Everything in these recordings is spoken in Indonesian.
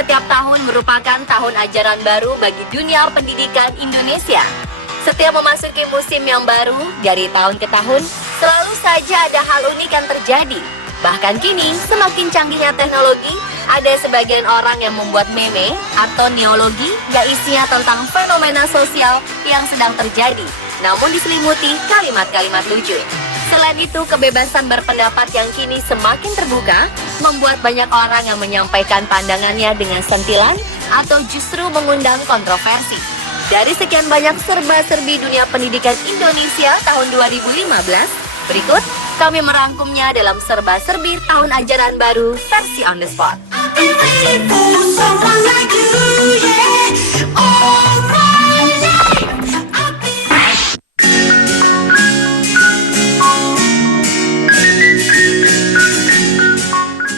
setiap tahun merupakan tahun ajaran baru bagi dunia pendidikan Indonesia. Setiap memasuki musim yang baru, dari tahun ke tahun, selalu saja ada hal unik yang terjadi. Bahkan kini, semakin canggihnya teknologi, ada sebagian orang yang membuat meme atau neologi yang isinya tentang fenomena sosial yang sedang terjadi, namun diselimuti kalimat-kalimat lucu. Selain itu, kebebasan berpendapat yang kini semakin terbuka, membuat banyak orang yang menyampaikan pandangannya dengan sentilan atau justru mengundang kontroversi. Dari sekian banyak serba-serbi dunia pendidikan Indonesia tahun 2015, berikut kami merangkumnya dalam serba-serbi tahun ajaran baru versi on the spot.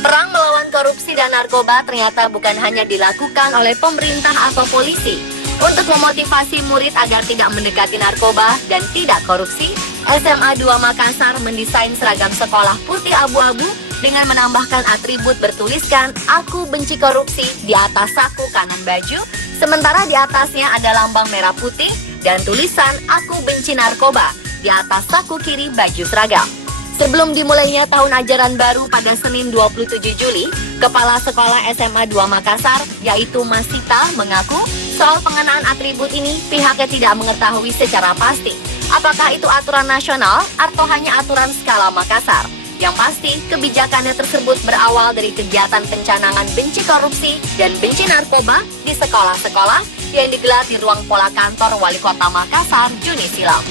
Perang melawan korupsi dan narkoba ternyata bukan hanya dilakukan oleh pemerintah atau polisi. Untuk memotivasi murid agar tidak mendekati narkoba dan tidak korupsi, SMA 2 Makassar mendesain seragam sekolah putih abu-abu dengan menambahkan atribut bertuliskan "Aku benci korupsi" di atas saku kanan baju, sementara di atasnya ada lambang merah putih dan tulisan "Aku benci narkoba" di atas saku kiri baju seragam. Sebelum dimulainya tahun ajaran baru pada Senin 27 Juli, Kepala Sekolah SMA 2 Makassar, yaitu Mas Sita, mengaku soal pengenaan atribut ini pihaknya tidak mengetahui secara pasti apakah itu aturan nasional atau hanya aturan skala Makassar. Yang pasti, kebijakannya tersebut berawal dari kegiatan pencanangan benci korupsi dan benci narkoba di sekolah-sekolah yang digelar di ruang pola kantor Wali Kota Makassar Juni silam.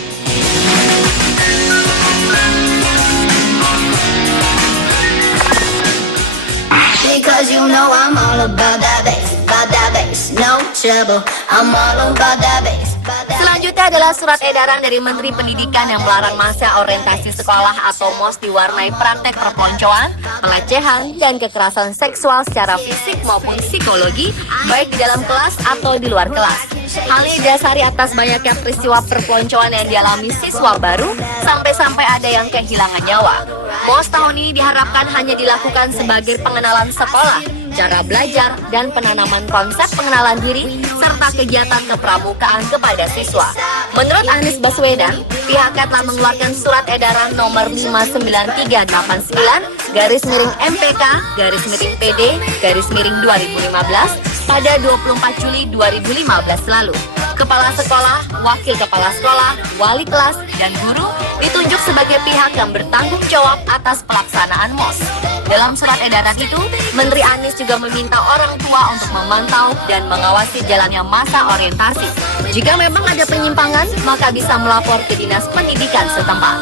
Because you know I'm all about that bass, no trouble. I'm all about that bass. Selanjutnya adalah surat edaran dari Menteri Pendidikan yang melarang masa orientasi sekolah atau MOS diwarnai praktek perpeloncoan, pelecehan, dan kekerasan seksual secara fisik maupun psikologi, baik di dalam kelas atau di luar kelas. Hal ini didasari atas banyaknya peristiwa perpeloncoan yang dialami siswa baru, sampai-sampai ada yang kehilangan nyawa. MOS tahun ini diharapkan hanya dilakukan sebagai pengenalan sekolah, cara belajar, dan penanaman konsep pengenalan diri, serta kegiatan kepramukaan kepada siswa. Menurut Anies Baswedan, pihaknya telah mengeluarkan surat edaran nomor 59389/MPK/PD/2015 pada 24 Juli 2015 lalu. Kepala sekolah, wakil kepala sekolah, wali kelas, dan guru ditunjuk sebagai pihak yang bertanggung jawab atas pelaksanaan MOS. Dalam surat edaran itu, Menteri Anies juga meminta orang tua untuk memantau dan mengawasi jalannya masa orientasi. Jika memang ada penyimpangan, maka bisa melapor ke Dinas Pendidikan setempat.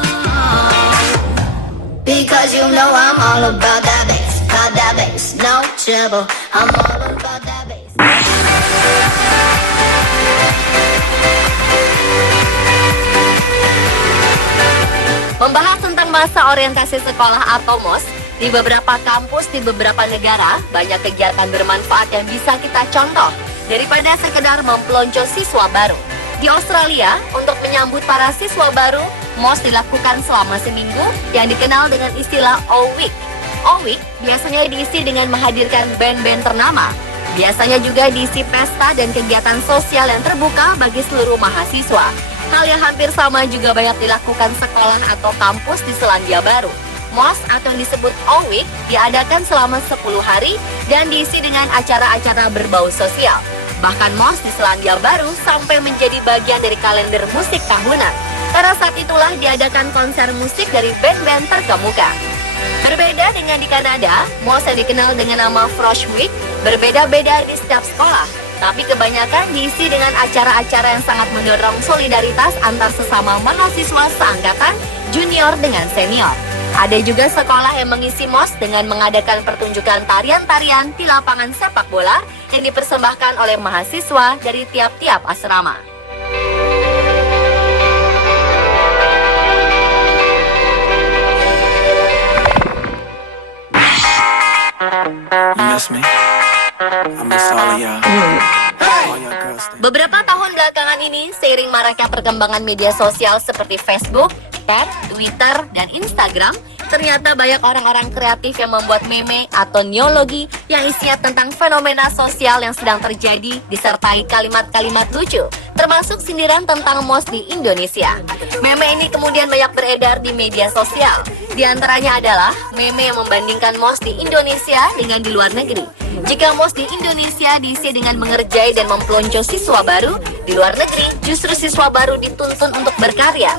Because you know I'm all about that bass, no trouble. I'm all about that bass. Membahas tentang masa orientasi sekolah atau MOS, di beberapa kampus di beberapa negara, banyak kegiatan bermanfaat yang bisa kita contoh daripada sekedar mempelonco siswa baru. Di Australia, untuk menyambut para siswa baru, MOS dilakukan selama seminggu yang dikenal dengan istilah O-Week. O-Week biasanya diisi dengan menghadirkan band-band ternama. Biasanya juga diisi pesta dan kegiatan sosial yang terbuka bagi seluruh mahasiswa. Hal yang hampir sama juga banyak dilakukan sekolah atau kampus di Selandia Baru. MOS atau yang disebut O-Week diadakan selama 10 hari dan diisi dengan acara-acara berbau sosial. Bahkan MOS di Selandia Baru sampai menjadi bagian dari kalender musik tahunan. Pada saat itulah diadakan konser musik dari band-band terkemuka. Berbeda dengan di Kanada, MOS yang dikenal dengan nama Frosh Week berbeda-beda di setiap sekolah. Tapi kebanyakan diisi dengan acara-acara yang sangat mendorong solidaritas antar sesama mahasiswa seangkatan, junior dengan senior. Ada juga sekolah yang mengisi MOS dengan mengadakan pertunjukan tarian-tarian di lapangan sepak bola yang dipersembahkan oleh mahasiswa dari tiap-tiap asrama. You miss me? I miss all of y'all. All y'all girls. Beberapa tahun belakangan ini, seiring maraknya perkembangan media sosial seperti Facebook, Twitter, dan Instagram Ternyata banyak orang-orang kreatif yang membuat meme atau neologi yang isinya tentang fenomena sosial yang sedang terjadi disertai kalimat-kalimat lucu, termasuk sindiran tentang MOS di Indonesia. Meme ini kemudian banyak beredar di media sosial. Di antaranya adalah meme yang membandingkan MOS di Indonesia dengan di luar negeri. Jika MOS di Indonesia diisi dengan mengerjai dan mempelonco siswa baru, di luar negeri justru siswa baru dituntun untuk berkarya.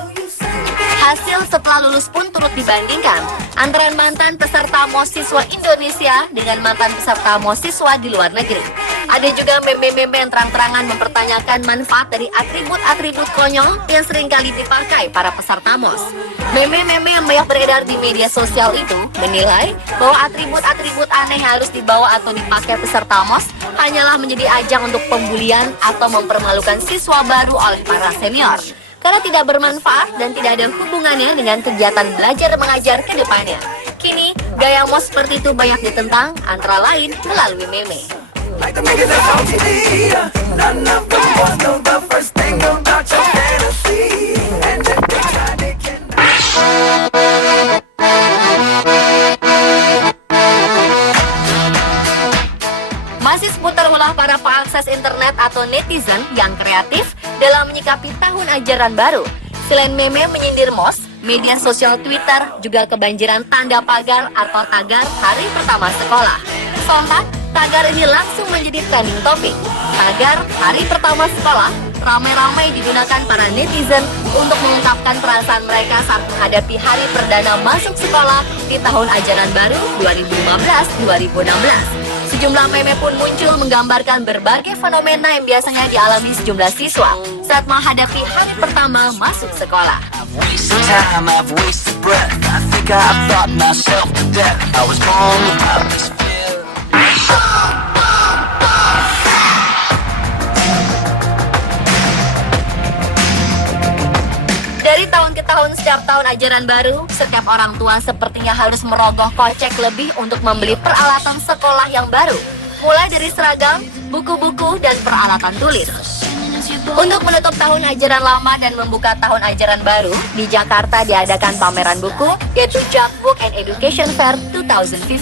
Hasil setelah lulus pun turut dibandingkan antara mantan peserta MOS siswa Indonesia dengan mantan peserta MOS siswa di luar negeri. Ada juga meme-meme yang terang-terangan mempertanyakan manfaat dari atribut-atribut konyol yang seringkali dipakai para peserta MOS. Meme-meme yang banyak beredar di media sosial itu menilai bahwa atribut-atribut aneh harus dibawa atau dipakai peserta MOS hanyalah menjadi ajang untuk pembulian atau mempermalukan siswa baru oleh para senior, karena tidak bermanfaat dan tidak ada hubungannya dengan kegiatan belajar mengajar ke depannya. Kini, gaya MOS seperti itu banyak ditentang, antara lain melalui meme. Like the niggas that's on TV, none of them boys know the first thing about your fantasy. And if they try, they cannot. Masih seputar ulah para pengakses internet atau netizen yang kreatif dalam menyikapi tahun ajaran baru. Selain meme menyindir MOS, media sosial Twitter juga kebanjiran tanda pagar atau tagar hari pertama sekolah. Sontak, tagar ini langsung menjadi trending topik. Tagar hari pertama sekolah ramai-ramai digunakan para netizen untuk mengungkapkan perasaan mereka saat menghadapi hari perdana masuk sekolah di tahun ajaran baru 2015-2016. Sejumlah meme pun muncul menggambarkan berbagai fenomena yang biasanya dialami sejumlah siswa saat menghadapi hari pertama masuk sekolah. Wasted time, I've wasted breath. I think I've thought myself to death. I was wrong about this feeling. Dari tahun ke tahun setiap tahun ajaran baru, setiap orang tua sepertinya harus merogoh kocek lebih untuk membeli peralatan sekolah yang baru, mulai dari seragam, buku-buku, dan peralatan tulis. Untuk menutup tahun ajaran lama dan membuka tahun ajaran baru, di Jakarta diadakan pameran buku, yaitu Jak Book and Education Fair 2015.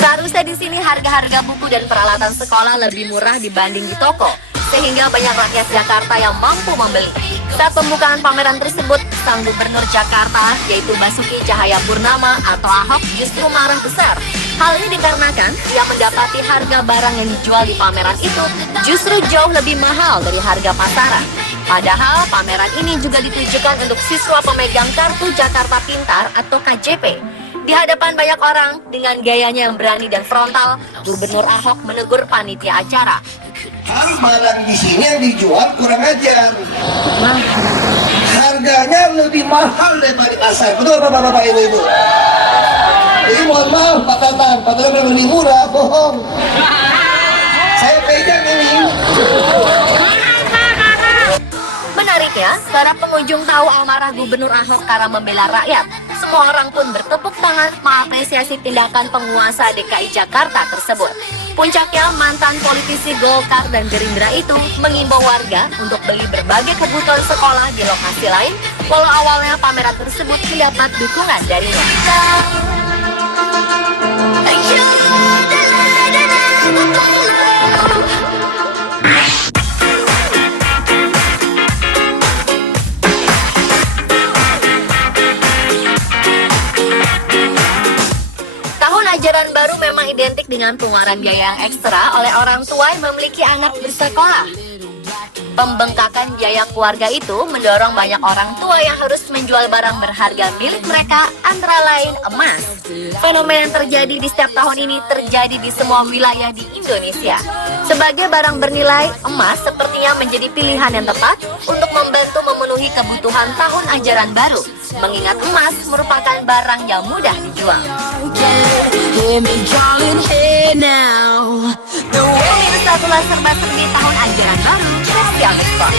Seharusnya di sini harga-harga buku dan peralatan sekolah lebih murah dibanding di toko, sehingga banyak rakyat Jakarta yang mampu membeli. Saat pembukaan pameran tersebut, sang gubernur Jakarta, yaitu Basuki Cahayapurnama atau Ahok, justru marah besar. Hal ini dikarenakan ia mendapati harga barang yang dijual di pameran itu justru jauh lebih mahal dari harga pasaran. Padahal pameran ini juga ditujukan untuk siswa pemegang Kartu Jakarta Pintar atau KJP. Di hadapan banyak orang, dengan gayanya yang berani dan frontal, Gubernur Ahok menegur panitia acara. Barang di sini yang dijual kurang ajar. Harganya lebih mahal daripada di pasar. Betul bapak-bapak ibu-ibu? Jadi mohon maaf Pak Tatang memang lebih murah, bohong. Saya pegang ini. Menariknya, para pengunjung tahu amarah Gubernur Ahok karena membela rakyat. Semua orang pun bertepuk tangan mengapresiasi tindakan penguasa DKI Jakarta tersebut. Puncaknya, mantan politisi Golkar dan Gerindra itu mengimbau warga untuk beli berbagai kebutuhan sekolah di lokasi lain, walau awalnya pameran tersebut mendapat dukungan darinya. Ajaran baru memang identik dengan pengeluaran biaya yang ekstra oleh orang tua yang memiliki anak bersekolah. Pembengkakan biaya keluarga itu mendorong banyak orang tua yang harus menjual barang berharga milik mereka, antara lain emas. Fenomena yang terjadi di setiap tahun ini terjadi di semua wilayah di Indonesia. Sebagai barang bernilai, emas sepertinya menjadi pilihan yang tepat untuk membantu memenuhi kebutuhan tahun ajaran baru, mengingat emas merupakan barang yang mudah dijual. Pemirsa, itulah serba-serbi tahun ajaran baru spesial Sport.